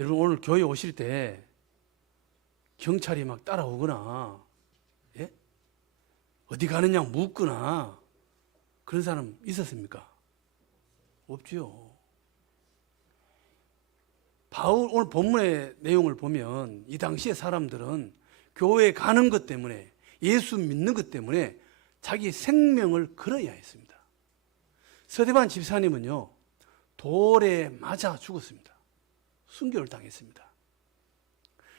여러분 오늘 교회 오실 때 경찰이 막 따라오거나 예? 어디 가느냐 묻거나 그런 사람 있었습니까? 없지요. 바울 오늘 본문의 내용을 보면 이 당시의 사람들은 교회에 가는 것 때문에 예수 믿는 것 때문에 자기 생명을 걸어야 했습니다. 서대반 집사님은요 돌에 맞아 죽었습니다. 순교를 당했습니다.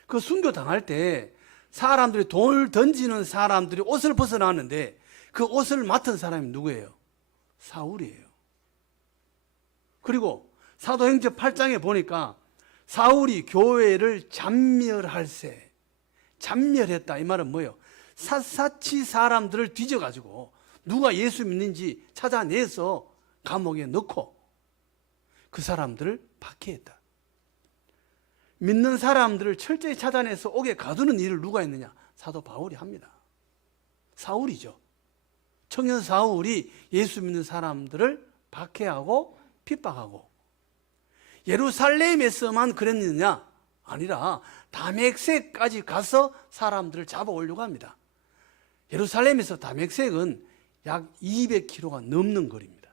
그 순교 당할 때 사람들이 돌 던지는 사람들이 옷을 벗어나는데 그 옷을 맡은 사람이 누구예요? 사울이에요. 그리고 사도행전 8장에 보니까 사울이 교회를 잔멸할세, 잔멸했다. 이 말은 뭐예요? 샅샅이 사람들을 뒤져가지고 누가 예수 믿는지 찾아내서 감옥에 넣고 그 사람들을 박해했다. 믿는 사람들을 철저히 찾아내서 옥에 가두는 일을 누가 했느냐? 사도 바울이 합니다. 사울이죠. 청년 사울이 예수 믿는 사람들을 박해하고 핍박하고 예루살렘에서만 그랬느냐? 아니라 다메섹까지 가서 사람들을 잡아오려고 합니다. 예루살렘에서 다메섹은 약 200km가 넘는 거리입니다.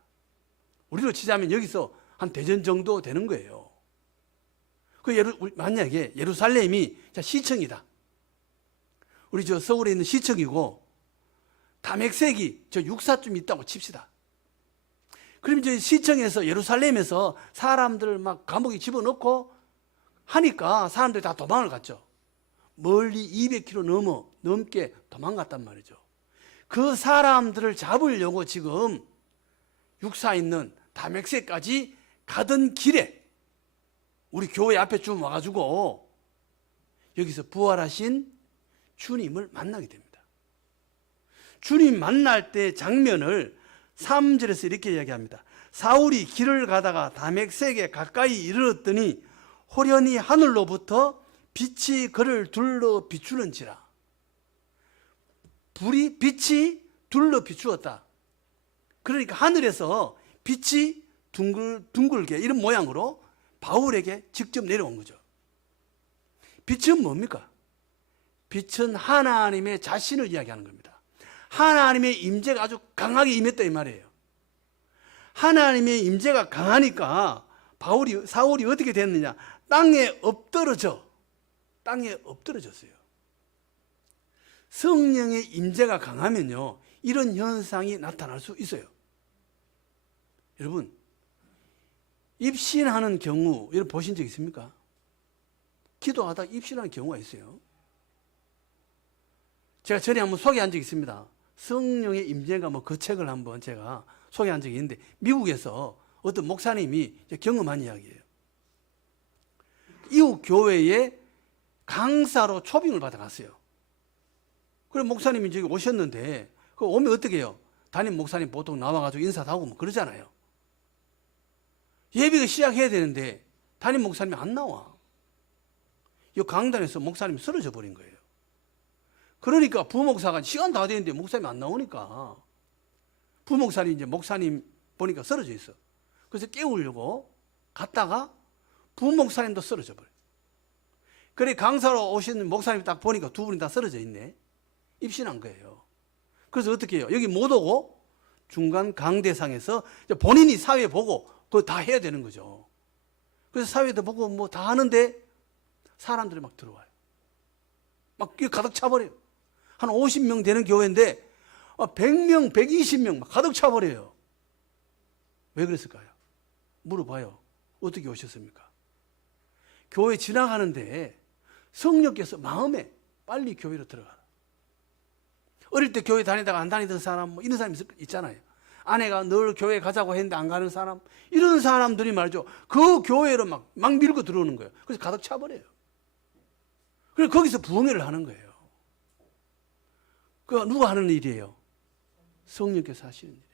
우리로 치자면 여기서 한 대전 정도 되는 거예요. 만약에 예루살렘이 시청이다. 우리 저 서울에 있는 시청이고 다메섹이 저 육사쯤 있다고 칩시다. 그럼 이제 시청에서 예루살렘에서 사람들 막 감옥에 집어넣고 하니까 사람들이 다 도망을 갔죠. 멀리 200km 넘게 도망갔단 말이죠. 그 사람들을 잡으려고 지금 육사 있는 다메섹까지 가던 길에 우리 교회 앞에 좀 와가지고 여기서 부활하신 주님을 만나게 됩니다. 주님 만날 때 장면을 3절에서 이렇게 이야기합니다. 사울이 길을 가다가 다메섹에 가까이 이르렀더니 호련히 하늘로부터 빛이 그를 둘러 비추는지라. 빛이 둘러 비추었다. 그러니까 하늘에서 빛이 둥글게 이런 모양으로 바울에게 직접 내려온 거죠. 빛은 뭡니까? 빛은 하나님의 자신을 이야기하는 겁니다. 하나님의 임재가 아주 강하게 임했다 이 말이에요. 하나님의 임재가 강하니까 사울이 어떻게 됐느냐? 땅에 엎드러졌어요. 성령의 임재가 강하면요 이런 현상이 나타날 수 있어요. 여러분 입신하는 경우 여러분 보신 적 있습니까? 기도하다 입신하는 경우가 있어요. 제가 전에 한번 소개한 적이 있습니다. 성령의 임재가 그 책을 한번 제가 소개한 적이 있는데 미국에서 어떤 목사님이 경험한 이야기예요. 이웃 교회에 강사로 초빙을 받아갔어요. 그래서 목사님이 저기 오셨는데 그 오면 어떻게 해요? 담임 목사님 보통 나와가지고 인사도 하고 그러잖아요. 예배가 시작해야 되는데 담임 목사님이 안 나와. 이 강단에서 목사님이 쓰러져 버린 거예요. 그러니까 부목사가 시간 다 되는데 목사님이 안 나오니까 부목사님이 이제 목사님 보니까 쓰러져 있어. 그래서 깨우려고 갔다가 부목사님도 쓰러져 버려요. 그래 강사로 오시는 목사님 딱 보니까 두 분이 다 쓰러져 있네. 입신한 거예요. 그래서 어떻게 해요? 여기 못 오고 중간 강대상에서 본인이 사회 보고 그거 다 해야 되는 거죠. 그래서 사회도 보고 다 하는데 사람들이 막 들어와요. 막 가득 차버려요. 한 50명 되는 교회인데 100명, 120명 막 가득 차버려요. 왜 그랬을까요? 물어봐요. 어떻게 오셨습니까? 교회 지나가는데 성령께서 마음에 빨리 교회로 들어가라. 어릴 때 교회 다니다가 안 다니던 사람 이런 사람 있잖아요. 아내가 늘 교회 가자고 했는데 안 가는 사람 이런 사람들이 말이죠. 그 교회로 막 밀고 들어오는 거예요. 그래서 가득 차버려요. 그래서 거기서 부흥회를 하는 거예요. 그 누가 하는 일이에요? 성령께서 하시는 일이에요.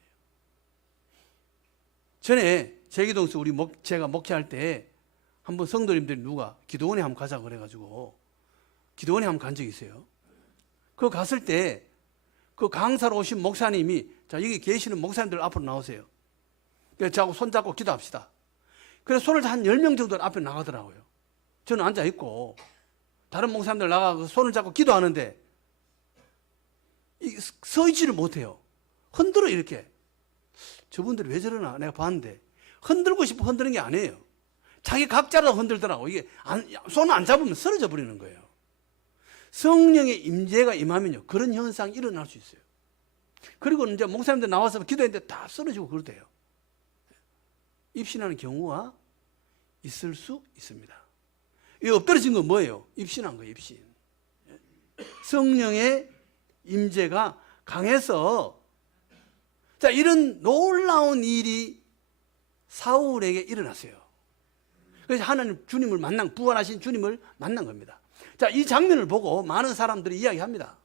전에 제기동에서 제가 목회할 때 한번 성도님들이 누가 기도원에 한번 가자고 그래가지고 기도원에 한번 간 적이 있어요. 그 갔을 때 그 강사로 오신 목사님이 자 여기 계시는 목사님들 앞으로 나오세요. 그래서 저하고 손잡고 기도합시다. 그래서 손을 한 10명 정도 앞에 나가더라고요. 저는 앉아 있고 다른 목사님들 나가서 손을 잡고 기도하는데 서 있지를 못해요. 흔들어 이렇게. 저분들이 왜 저러나 내가 봤는데 흔들고 싶어 흔드는 게 아니에요. 자기 각자라도 흔들더라고. 이게 손을 안 잡으면 쓰러져 버리는 거예요. 성령의 임재가 임하면요 그런 현상이 일어날 수 있어요. 그리고 이제 목사님들 나와서 기도했는데 다 쓰러지고 그러대요. 입신하는 경우가 있을 수 있습니다. 이 엎드러진 건 뭐예요? 입신한 거예요. 입신. 성령의 임재가 강해서 자 이런 놀라운 일이 사울에게 일어났어요. 그래서 하나님 주님을 부활하신 주님을 만난 겁니다. 자, 이 장면을 보고 많은 사람들이 이야기합니다.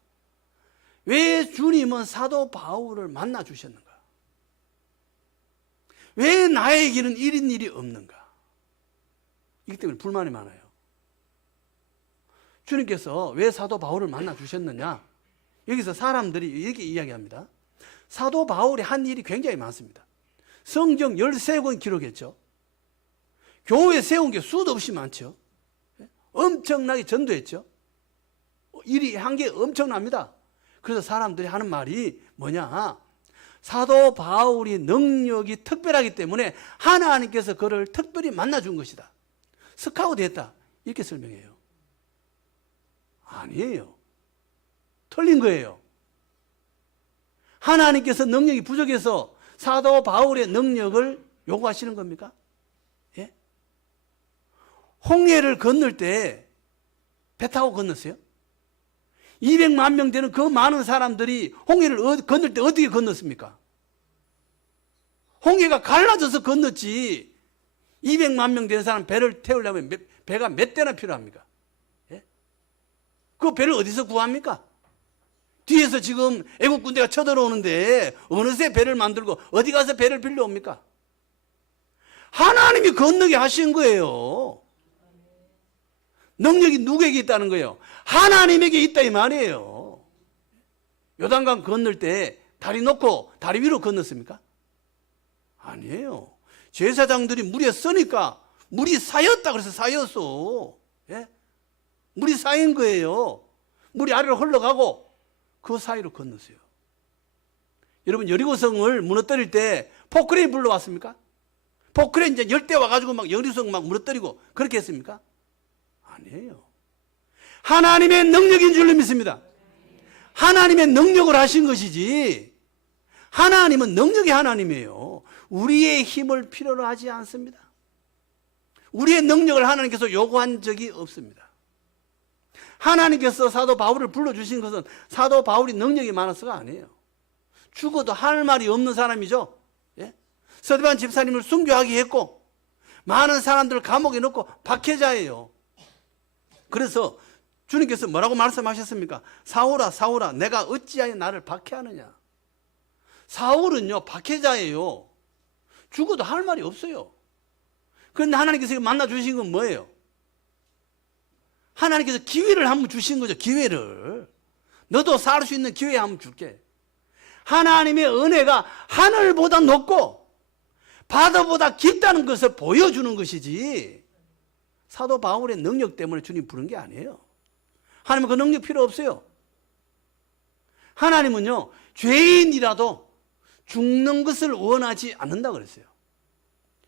왜 주님은 사도 바울을 만나 주셨는가? 왜 나에게는 이런 일이 없는가? 이기 때문에 불만이 많아요. 주님께서 왜 사도 바울을 만나 주셨느냐? 여기서 사람들이 이렇게 이야기합니다. 사도 바울이 한 일이 굉장히 많습니다. 성경 13권 기록했죠. 교회 세운 게 수도 없이 많죠. 엄청나게 전도했죠. 일이 한 게 엄청납니다. 그래서 사람들이 하는 말이 뭐냐? 사도 바울이 능력이 특별하기 때문에 하나님께서 그를 특별히 만나준 것이다. 스카우트 했다. 이렇게 설명해요. 아니에요. 틀린 거예요. 하나님께서 능력이 부족해서 사도 바울의 능력을 요구하시는 겁니까? 예? 홍해를 건널 때 배 타고 건넜어요? 200만 명 되는 그 많은 사람들이 홍해를 건널 때 어떻게 건넜습니까? 홍해가 갈라져서 건넜지 200만 명 되는 사람 배를 태우려면 배가 몇 대나 필요합니까? 예? 그 배를 어디서 구합니까? 뒤에서 지금 애국 군대가 쳐들어오는데 어느새 배를 만들고 어디 가서 배를 빌려옵니까? 하나님이 건너게 하신 거예요. 능력이 누구에게 있다는 거예요? 하나님에게 있다 이 말이에요. 요단강 건널 때 다리 놓고 다리 위로 건넜습니까? 아니에요. 제사장들이 물에 쓰니까 물이 쌓였다 그래서 쌓였어. 예? 물이 쌓인 거예요. 물이 아래로 흘러가고 그 사이로 건넜어요. 여러분 여리고성을 무너뜨릴 때 포크레인 불러왔습니까? 포크레인 이제 열대 와가지고 막 여리고성 막 무너뜨리고 그렇게 했습니까? 아니에요. 하나님의 능력인 줄로 믿습니다. 하나님의 능력을 하신 것이지 하나님은 능력의 하나님이에요. 우리의 힘을 필요로 하지 않습니다. 우리의 능력을 하나님께서 요구한 적이 없습니다. 하나님께서 사도 바울을 불러주신 것은 사도 바울이 능력이 많아서가 아니에요. 죽어도 할 말이 없는 사람이죠. 예? 스데반 집사님을 순교하게 했고 많은 사람들을 감옥에 넣고 박해자예요. 그래서 주님께서 뭐라고 말씀하셨습니까? 사울아 사울아 내가 어찌하여 나를 박해하느냐. 사울은요 박해자예요. 죽어도 할 말이 없어요. 그런데 하나님께서 만나 주신 건 뭐예요? 하나님께서 기회를 한번 주신 거죠. 기회를. 너도 살 수 있는 기회 한번 줄게. 하나님의 은혜가 하늘보다 높고 바다보다 깊다는 것을 보여주는 것이지 사도 바울의 능력 때문에 주님 부른 게 아니에요. 하나님은 그 능력 필요 없어요. 하나님은요 죄인이라도 죽는 것을 원하지 않는다 그랬어요.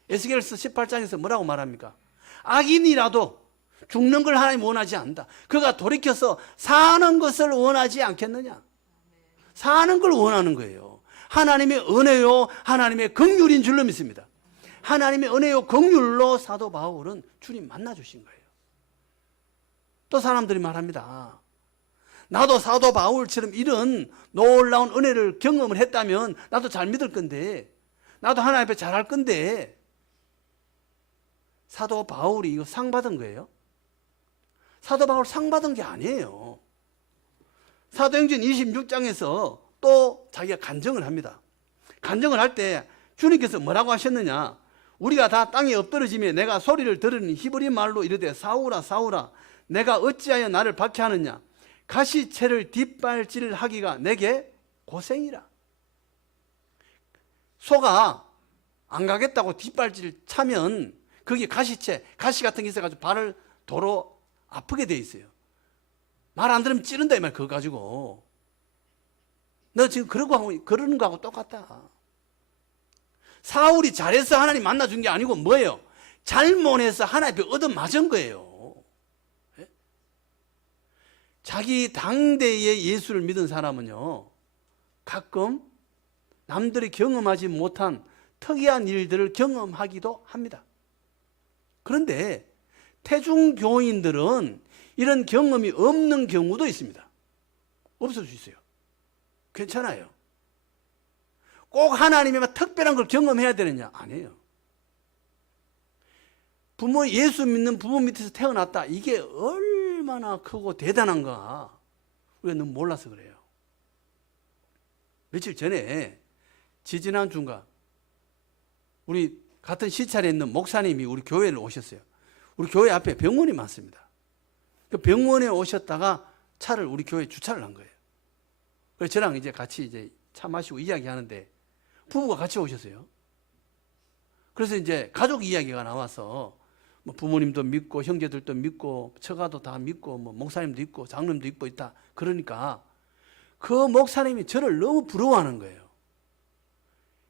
에스겔서 18장에서 뭐라고 말합니까? 악인이라도 죽는 걸 하나님 원하지 않는다. 그가 돌이켜서 사는 것을 원하지 않겠느냐? 사는 걸 원하는 거예요. 하나님의 은혜요 하나님의 긍휼인 줄로 믿습니다. 하나님의 은혜요 긍휼로 사도 바울은 주님 만나 주신 거예요. 또 사람들이 말합니다. 나도 사도 바울처럼 이런 놀라운 은혜를 경험을 했다면 나도 잘 믿을 건데 나도 하나님 앞에 잘할 건데 사도 바울이 이거 상 받은 거예요? 사도 바울 상 받은 게 아니에요. 사도행전 26장에서 또 자기가 간증을 합니다. 간증을 할 때 주님께서 뭐라고 하셨느냐? 우리가 다 땅에 엎드러지며 내가 소리를 들으니 히브리 말로 이르되 사울아 사울아 내가 어찌하여 나를 박해하느냐? 가시채를 뒷발질하기가 내게 고생이라. 소가 안 가겠다고 뒷발질 차면 거기 가시채, 가시 같은 게 있어가지고 발을 도로 아프게 돼 있어요. 말 안 들으면 찌른다 이 말. 그거 가지고 너 지금 그러는 거하고 똑같다. 사울이 잘해서 하나님 만나준 게 아니고 뭐예요? 잘못해서 하나님 얻어 맞은 거예요. 예? 자기 당대에 예수를 믿은 사람은요, 가끔 남들이 경험하지 못한 특이한 일들을 경험하기도 합니다. 그런데 태중교인들은 이런 경험이 없는 경우도 있습니다. 없을 수 있어요. 괜찮아요. 꼭 하나님의 특별한 걸 경험해야 되느냐? 아니에요. 예수 믿는 부모 밑에서 태어났다. 이게 얼마나 크고 대단한가 우리가 너무 몰라서 그래요. 며칠 전에 지지난주인가 우리 같은 시찰에 있는 목사님이 우리 교회를 오셨어요. 우리 교회 앞에 병원이 많습니다. 그 병원에 오셨다가 차를 우리 교회에 주차를 한 거예요. 그래서 저랑 이제 같이 이제 차 마시고 이야기하는데 부부가 같이 오셨어요. 그래서 이제 가족 이야기가 나와서 뭐 부모님도 믿고 형제들도 믿고 처가도 다 믿고 뭐 목사님도 있고 장로님도 있고 있다. 그러니까 그 목사님이 저를 너무 부러워하는 거예요.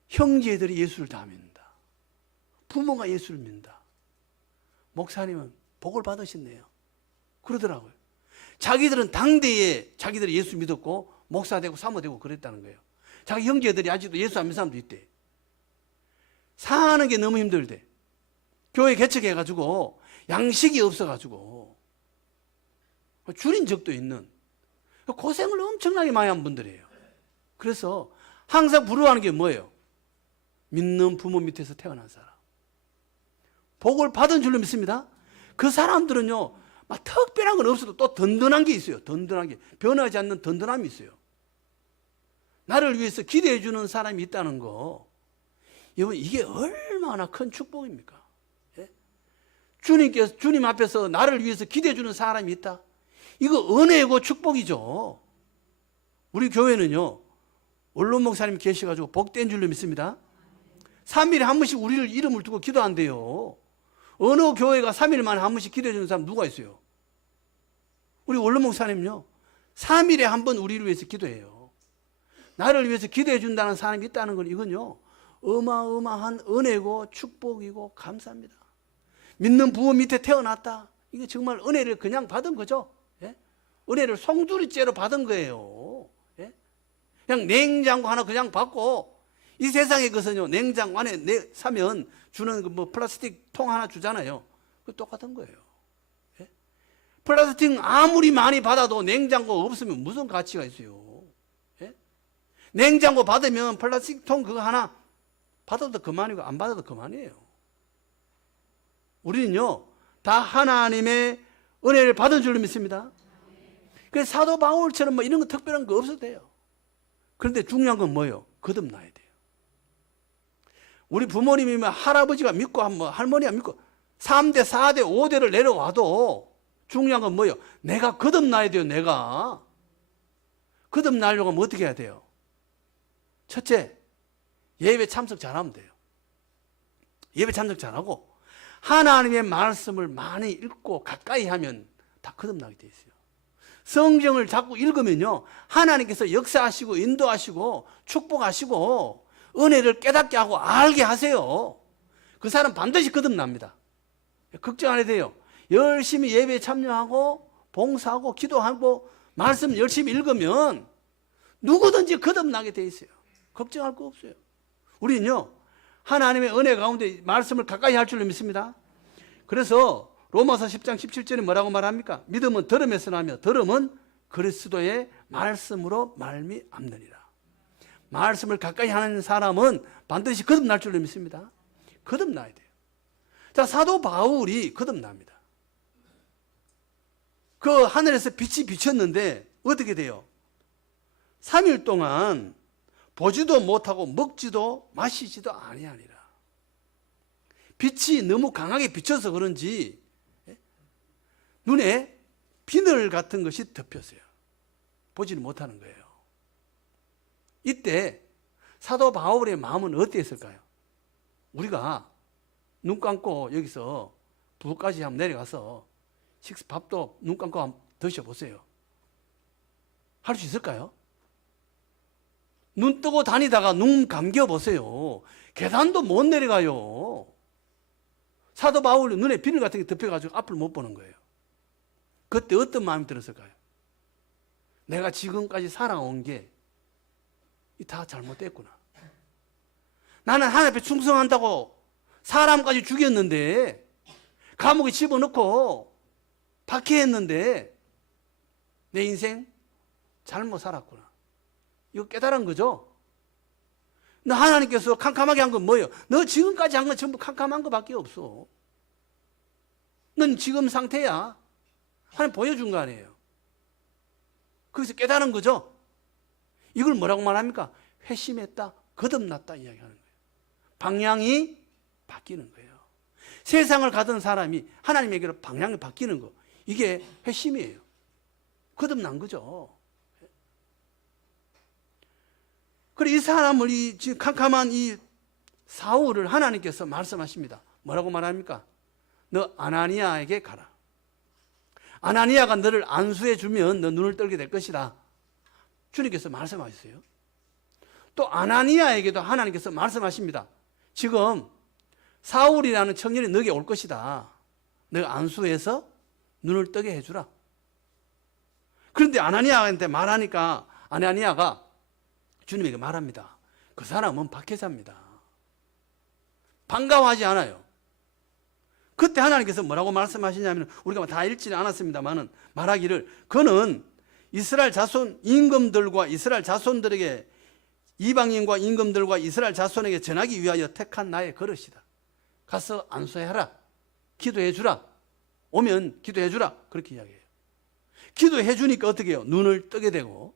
형제들이 예수를 다 믿는다. 부모가 예수를 믿는다. 목사님은 복을 받으셨네요. 그러더라고요. 자기들은 당대에 자기들이 예수 믿었고 목사 되고 사모 되고 그랬다는 거예요. 자기 형제들이 아직도 예수 안 믿는 사람도 있대. 사는 게 너무 힘들대. 교회 개척해가지고 양식이 없어가지고 줄인 적도 있는 고생을 엄청나게 많이 한 분들이에요. 그래서 항상 부러워하는 게 뭐예요? 믿는 부모 밑에서 태어난 사람. 복을 받은 줄로 믿습니다. 그 사람들은요, 막 특별한 건 없어도 또 든든한 게 있어요. 든든한 게. 변하지 않는 든든함이 있어요. 나를 위해서 기대해 주는 사람이 있다는 거. 여러분, 이게 얼마나 큰 축복입니까? 예? 주님 앞에서 나를 위해서 기대해 주는 사람이 있다. 이거 은혜고 축복이죠. 우리 교회는요, 원론 목사님 계셔가지고 복된 줄로 믿습니다. 3일에 한 번씩 우리를 이름을 두고 기도한대요. 어느 교회가 3일 만에 한 번씩 기도해 주는 사람 누가 있어요? 우리 원론 목사님요, 3일에 한 번 우리를 위해서 기도해요. 나를 위해서 기도해 준다는 사람이 있다는 건 이건요, 어마어마한 은혜고 축복이고 감사합니다. 믿는 부모 밑에 태어났다. 이게 정말 은혜를 그냥 받은 거죠. 예? 은혜를 송두리째로 받은 거예요. 예? 그냥 냉장고 하나 그냥 받고, 이 세상에 것은요, 냉장고 안에 사면 주는 그 뭐 플라스틱 통 하나 주잖아요. 그 똑같은 거예요. 예? 플라스틱 아무리 많이 받아도 냉장고 없으면 무슨 가치가 있어요. 예? 냉장고 받으면 플라스틱 통 그거 하나 받아도 그만이고 안 받아도 그만이에요. 우리는요, 다 하나님의 은혜를 받은 줄로 믿습니다. 그래서 사도 바울처럼 뭐 이런 거 특별한 거 없어도 돼요. 그런데 중요한 건 뭐예요? 거듭나야 돼요. 우리 부모님이면 할아버지가 믿고 뭐 할머니가 믿고 3대, 4대, 5대를 내려와도 중요한 건 뭐예요? 내가 거듭나야 돼요. 내가 거듭나려고 하면 어떻게 해야 돼요? 첫째, 예배 참석 잘하면 돼요. 예배 참석 잘하고 하나님의 말씀을 많이 읽고 가까이 하면 다 거듭나게 돼 있어요. 성경을 자꾸 읽으면요, 하나님께서 역사하시고 인도하시고 축복하시고 은혜를 깨닫게 하고 알게 하세요. 그 사람 반드시 거듭납니다. 걱정 안 해도 돼요. 열심히 예배에 참여하고 봉사하고 기도하고 말씀 열심히 읽으면 누구든지 거듭나게 돼 있어요. 걱정할 거 없어요. 우리는요, 하나님의 은혜 가운데 말씀을 가까이 할 줄로 믿습니다. 그래서 로마서 10장 17절에 뭐라고 말합니까? 믿음은 들음에서 나며 들음은 그리스도의 말씀으로 말미암느니라. 말씀을 가까이 하는 사람은 반드시 거듭날 줄로 믿습니다. 거듭나야 돼요. 자, 사도 바울이 거듭납니다. 그 하늘에서 빛이 비쳤는데 어떻게 돼요? 3일 동안 보지도 못하고 먹지도 마시지도 아니하니라. 빛이 너무 강하게 비쳐서 그런지 눈에 비늘 같은 것이 덮였어요. 보지를 못하는 거예요. 이때 사도 바울의 마음은 어땠을까요? 우리가 눈 감고 여기서 부까지 한번 내려가서 밥도 눈 감고 한번 드셔보세요. 할 수 있을까요? 눈 뜨고 다니다가 눈 감겨보세요. 계단도 못 내려가요. 사도 바울이 눈에 비늘 같은 게 덮여가지고 앞을 못 보는 거예요. 그때 어떤 마음이 들었을까요? 내가 지금까지 살아온 게 다 잘못됐구나. 나는 하나님 앞에 충성한다고 사람까지 죽였는데, 감옥에 집어넣고 박해했는데 내 인생 잘못 살았구나. 이거 깨달은 거죠. 너 하나님께서 캄캄하게 한 건 뭐예요? 너 지금까지 한 건 전부 캄캄한 것밖에 없어. 넌 지금 상태야. 하나님 보여준 거 아니에요. 거기서 깨달은 거죠. 이걸 뭐라고 말합니까? 회심했다, 거듭났다 이야기하는 거예요. 방향이 바뀌는 거예요. 세상을 가던 사람이 하나님에게로 방향이 바뀌는 거, 이게 회심이에요. 거듭난 거죠. 그리고 이 사람을, 이 지금 캄캄한 이 사울을 하나님께서 말씀하십니다. 뭐라고 말합니까? 너 아나니아에게 가라. 아나니아가 너를 안수해 주면 너 눈을 떨게 될 것이다. 주님께서 말씀하셨어요. 또 아나니아에게도 하나님께서 말씀하십니다. 지금 사울이라는 청년이 너에게 올 것이다. 내가 안수해서 눈을 뜨게 해주라. 그런데 아나니아한테 말하니까 아나니아가 주님에게 말합니다. 그 사람은 박해자입니다. 반가워하지 않아요. 그때 하나님께서 뭐라고 말씀하시냐면, 우리가 다 읽지는 않았습니다만은 말하기를, 그는 이스라엘 자손 임금들과 이스라엘 자손들에게, 이방인과 임금들과 이스라엘 자손에게 전하기 위하여 택한 나의 그릇이다. 가서 안수해라. 기도해 주라. 오면 기도해 주라. 그렇게 이야기해요. 기도해 주니까 어떻게 해요? 눈을 뜨게 되고,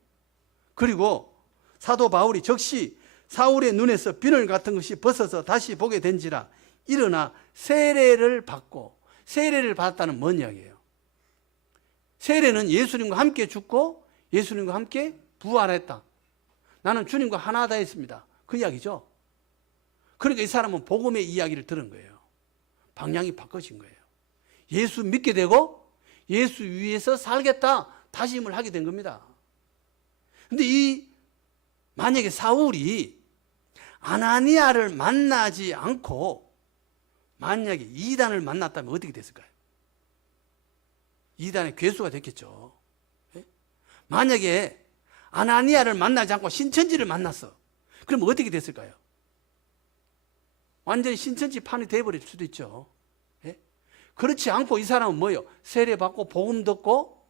그리고 사도 바울이 즉시 사울의 눈에서 비늘 같은 것이 벗어서 다시 보게 된지라 일어나 세례를 받고, 세례를 받았다는 뭔 이야기예요? 세례는 예수님과 함께 죽고 예수님과 함께 부활했다. 나는 주님과 하나다 했습니다. 그 이야기죠. 그러니까 이 사람은 복음의 이야기를 들은 거예요. 방향이 바꿔진 거예요. 예수 믿게 되고 예수 위에서 살겠다 다짐을 하게 된 겁니다. 근데 만약에 사울이 아나니아를 만나지 않고 만약에 이단을 만났다면 어떻게 됐을까요? 이단의 괴수가 됐겠죠. 만약에 아나니아를 만나지 않고 신천지를 만났어. 그럼 어떻게 됐을까요? 완전히 신천지 판이 돼버릴 수도 있죠. 그렇지 않고 이 사람은 뭐예요? 세례받고 복음 듣고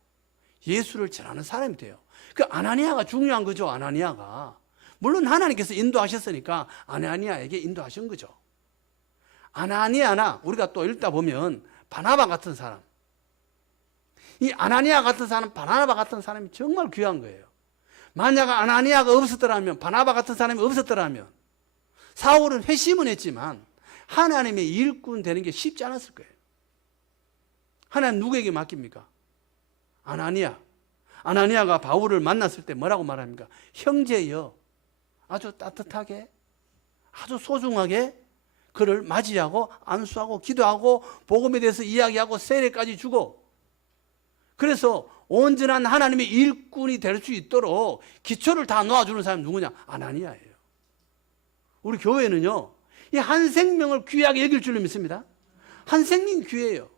예수를 전하는 사람이 돼요. 그 아나니아가 중요한 거죠. 아나니아가. 물론 하나님께서 인도하셨으니까 아나니아에게 인도하신 거죠. 아나니아나 우리가 또 읽다 보면 바나바 같은 사람, 이 아나니아 같은 사람, 바나바 같은 사람이 정말 귀한 거예요. 만약 아나니아가 없었더라면, 바나바 같은 사람이 없었더라면 사울은 회심은 했지만 하나님의 일꾼 되는 게 쉽지 않았을 거예요. 하나님 누구에게 맡깁니까? 아나니아. 아나니아가 바울을 만났을 때 뭐라고 말합니까? 형제여, 아주 따뜻하게, 아주 소중하게 그를 맞이하고 안수하고 기도하고 복음에 대해서 이야기하고 세례까지 주고, 그래서 온전한 하나님의 일꾼이 될 수 있도록 기초를 다 놓아주는 사람이 누구냐? 아나니아예요. 우리 교회는요, 이 한 생명을 귀하게 여길 줄로 믿습니다. 한 생명이 귀해요.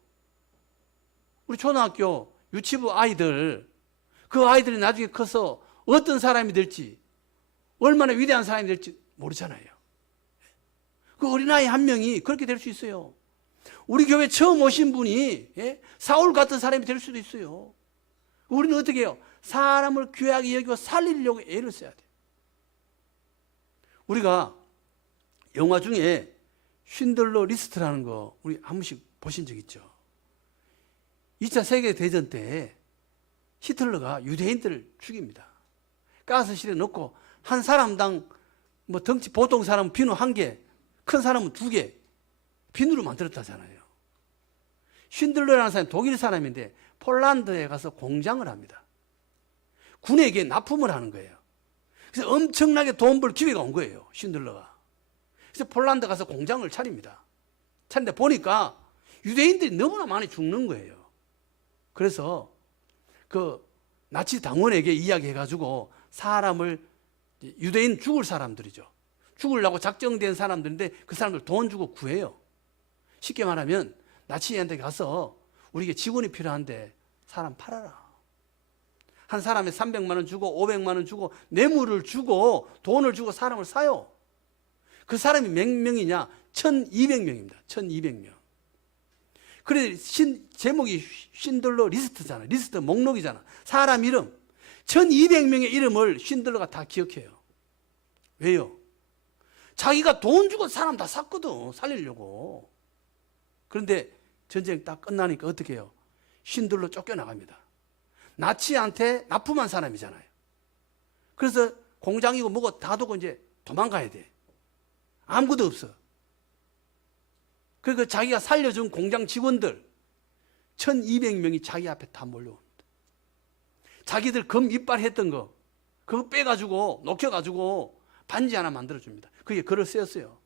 우리 초등학교 유치부 아이들, 그 아이들이 나중에 커서 어떤 사람이 될지, 얼마나 위대한 사람이 될지 모르잖아요. 그 어린아이 한 명이 그렇게 될 수 있어요. 우리 교회 처음 오신 분이 사울 같은 사람이 될 수도 있어요. 우리는 어떻게 해요? 사람을 귀하게 여기고 살리려고 애를 써야 돼요. 우리가 영화 중에 쉰들러 리스트라는 거 우리 한 번씩 보신 적 있죠? 2차 세계대전 때 히틀러가 유대인들을 죽입니다. 가스실에 넣고 한 사람당 뭐 덩치 보통 사람은 비누 1개, 큰 사람은 2개 비누로 만들었다잖아요. 쉰들러라는 사람이 독일 사람인데 폴란드에 가서 공장을 합니다. 군에게 납품을 하는 거예요. 그래서 엄청나게 돈 벌 기회가 온 거예요. 쉰들러가. 그래서 폴란드 가서 공장을 차립니다. 차린데 보니까 유대인들이 너무나 많이 죽는 거예요. 그래서 그 나치 당원에게 이야기해가지고 사람을, 유대인 죽을 사람들이죠. 죽으려고 작정된 사람들인데 그 사람들 돈 주고 구해요. 쉽게 말하면 나치한테 가서 우리에게 직원이 필요한데 사람 팔아라. 한 사람에 300만 원 주고 500만 원 주고 뇌물을 주고 돈을 주고 사람을 사요. 그 사람이 몇 명이냐? 1200명입니다. 1200명. 그래 제목이 쉰들러 리스트잖아. 리스트 목록이잖아. 사람 이름. 1200명의 이름을 쉰들러가 다 기억해요. 왜요? 자기가 돈 주고 사람 다 샀거든. 살리려고. 그런데 전쟁 딱 끝나니까 어떻게 해요? 쉰들러 쫓겨나갑니다. 나치한테 납품한 사람이잖아요. 그래서 공장이고 뭐고 다 두고 이제 도망가야 돼. 아무것도 없어. 그리고 자기가 살려준 공장 직원들 1200명이 자기 앞에 다 몰려옵니다. 자기들 검 이빨 했던 거 그거 빼가지고 녹여가지고 반지 하나 만들어줍니다. 그게 글을 쓰였어요.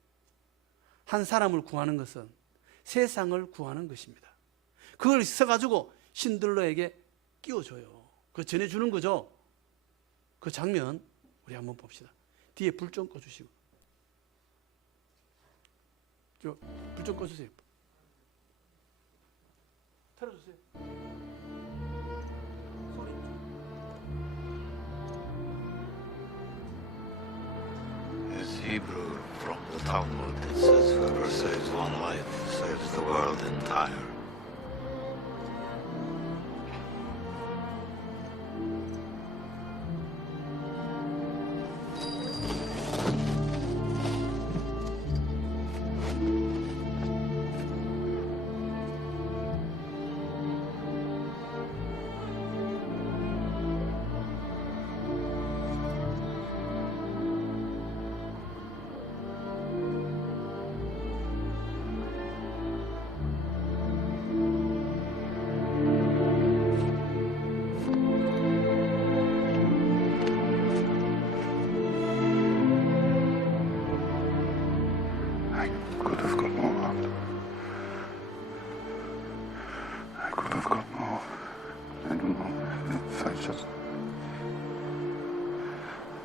한 사람을 구하는 것은 세상을 구하는 것입니다. 그걸 써가지고 신들러에게 끼워줘요. 그거 전해주는 거죠. 그 장면 우리 한번 봅시다. 뒤에 불 좀 꺼주시고. 불 좀 꺼주세요. 틀어주세요. 소리 좀. It's Hebrew from the Talmud. It says, whoever saves one life saves the world entire. I could have got more. I could have got more. I don't know if I just.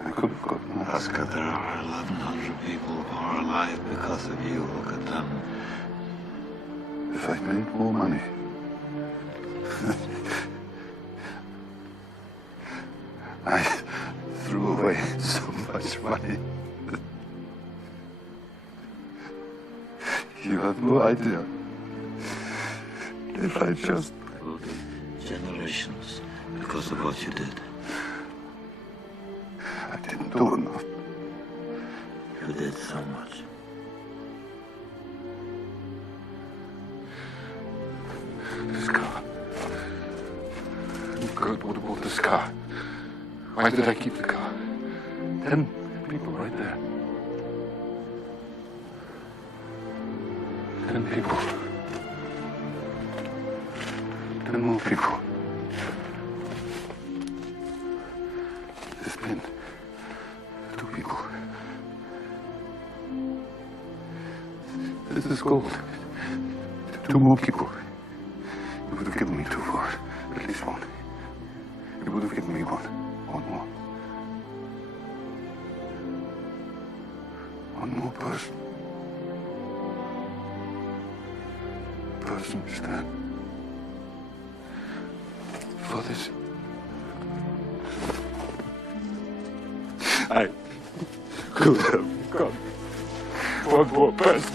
I could have got more. Oscar, there are 1,100 people who are alive because of you. Look at them. If I made more money. I threw away so much money. You have no idea. If I just. There will be generations because of what you did. I didn't do enough. You did so much. This car. God, what about this car? Why did I keep the car? 10 people right there. 10 people. 10 more people. This pin. 2 people. This is gold. 2 more people. You would have given me 2 for it. At least 1. You would have given me 1. 1 more. 1 more person. Person stand for this. I could have got 1 more person.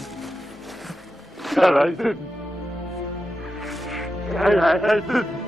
And I didn't. I didn't.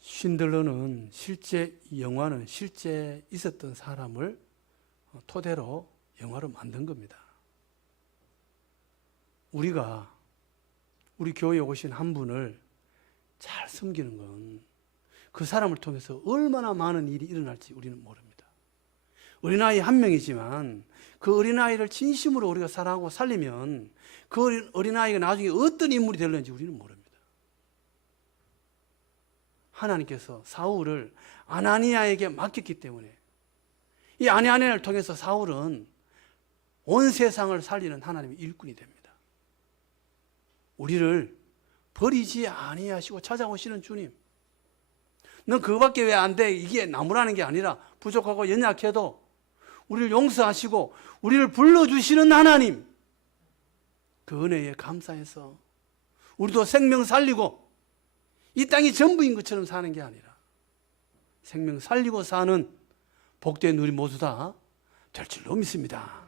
쉰들러는 실제 영화는 실제 있었던 사람을 토대로 영화로 만든 겁니다. 우리가 우리 교회에 오신 한 분을 잘 섬기는 건 그 사람을 통해서 얼마나 많은 일이 일어날지 우리는 모릅니다. 어린아이 한 명이지만 그 어린아이를 진심으로 우리가 사랑하고 살리면 그 어린아이가 나중에 어떤 인물이 되는지 우리는 모릅니다. 하나님께서 사울을 아나니아에게 맡겼기 때문에 이 아나니아를 통해서 사울은 온 세상을 살리는 하나님의 일꾼이 됩니다. 우리를 버리지 아니하시고 찾아오시는 주님, 넌 그거밖에 왜 안 돼? 이게 나무라는 게 아니라 부족하고 연약해도 우리를 용서하시고 우리를 불러주시는 하나님, 그 은혜에 감사해서 우리도 생명 살리고 이 땅이 전부인 것처럼 사는 게 아니라 생명 살리고 사는 복된 우리 모두 다 될 줄로 믿습니다.